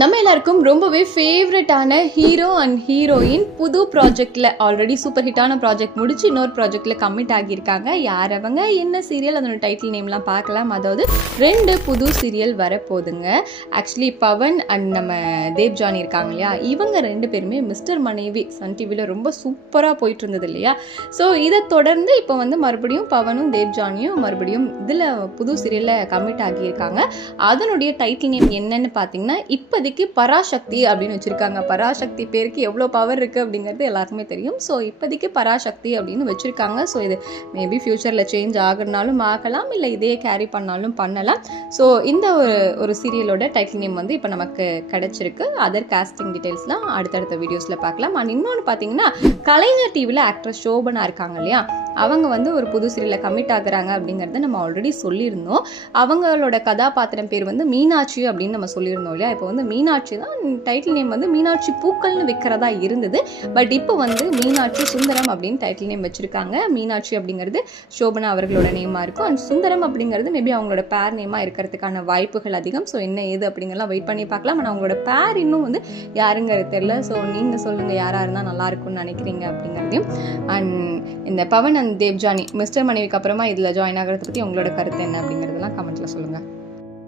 நம்ம எல்லாருக்கும் ரொம்பவே ஃபேவரட்டான ஹீரோ அண்ட் ஹீரோயின் புது ப்ராஜெக்டில் ஆல்ரெடி சூப்பர் ஹிட்டான ப்ராஜெக்ட் முடிச்சு இன்னொரு ப்ராஜெக்டில் கமிட் ஆகியிருக்காங்க. யார் அவங்க, என்ன சீரியல், அதோட டைட்டில் நேம்லாம் பார்க்கலாம். அதாவது 2 புது சீரியல் வரப்போகுதுங்க. ஆக்சுவலி பவன் அண்ட் நம்ம தேவ் ஜானி இருக்காங்க இல்லையா, இவங்க 2 பேருமே மிஸ்டர் மனைவி சன் டிவியில் ரொம்ப சூப்பராக போயிட்டு இருந்தது இல்லையா. ஸோ இதை தொடர்ந்து இப்போ மறுபடியும் பவனும் தேவ் ஜானியும் மறுபடியும் இதில் புது சீரியலில் கமிட் ஆகியிருக்காங்க. அதனுடைய டைட்டில் நேம் என்னன்னு பார்த்தீங்கன்னா இப்போதைக்கு பராசக்தி அப்படின்னு வச்சிருக்காங்க. பராசக்தி பேருக்கு எவ்வளோ பவர் இருக்குது அப்படிங்கிறது எல்லாருக்குமே தெரியும். ஸோ இப்போதைக்கு பராசக்தி அப்படின்னு வச்சுருக்காங்க. ஸோ இது மேபி ஃப்யூச்சரில் சேஞ்ச் ஆகுனாலும் ஆகலாம், இல்லை இதே கேரி பண்ணாலும் பண்ணலாம். ஸோ இந்த ஒரு சீரியலோட டைட்டில் நேம் இப்போ நமக்கு கிடைச்சிருக்கு. அதர் காஸ்டிங் டீட்டெயில்ஸ்லாம் அடுத்தடுத்த வீடியோஸில் பார்க்கலாம். அண்ட் இன்னொன்று பார்த்தீங்கன்னா கலைஞர் டிவியில் ஆக்ட்ரஸ் சோபனா இருக்காங்க இல்லையா, அவங்க ஒரு புது சீரியலில் கமிட் ஆகுறாங்க அப்படிங்கிறத நம்ம ஆல்ரெடி சொல்லியிருந்தோம். அவங்களோட கதாபாத்திரம் பேர் மீனாட்சி அப்படின்னு நம்ம சொல்லியிருந்தோம் இல்லையா. இப்போ மீனாட்சி தான் டைட்டில் நேம் மீனாட்சி பூக்கள்னு வைக்கிறதா இருந்தது. பட் இப்போ மீனாட்சி சுந்தரம் அப்படின்னு டைட்டில் நேம் வச்சிருக்காங்க. மீனாட்சி அப்படிங்கிறது சோபனா அவர்களோட நேமா இருக்கும். அண்ட் சுந்தரம் அப்படிங்கிறது மேபி அவங்களோட பேர் நேமா இருக்கிறதுக்கான வாய்ப்புகள் அதிகம். ஸோ என்ன ஏது அப்படிங்கலாம் வெயிட் பண்ணி பார்க்கலாம். ஆனால் அவங்களோட பேர் இன்னும் யாருங்கிறது தெரியல. ஸோ நீங்க சொல்லுங்க யாரா இருந்தால் நல்லா இருக்கும்னு நினைக்கிறீங்க அப்படிங்கிறதையும். அண்ட் இந்த Pavan and Dev Johnny mister மனைவிக்கு அப்புறமா இதில் ஜாயின் ஆகிறத பற்றி உங்களோட கருத்து என்ன அப்படிங்கிறதெல்லாம் கமெண்ட்ல சொல்லுங்க.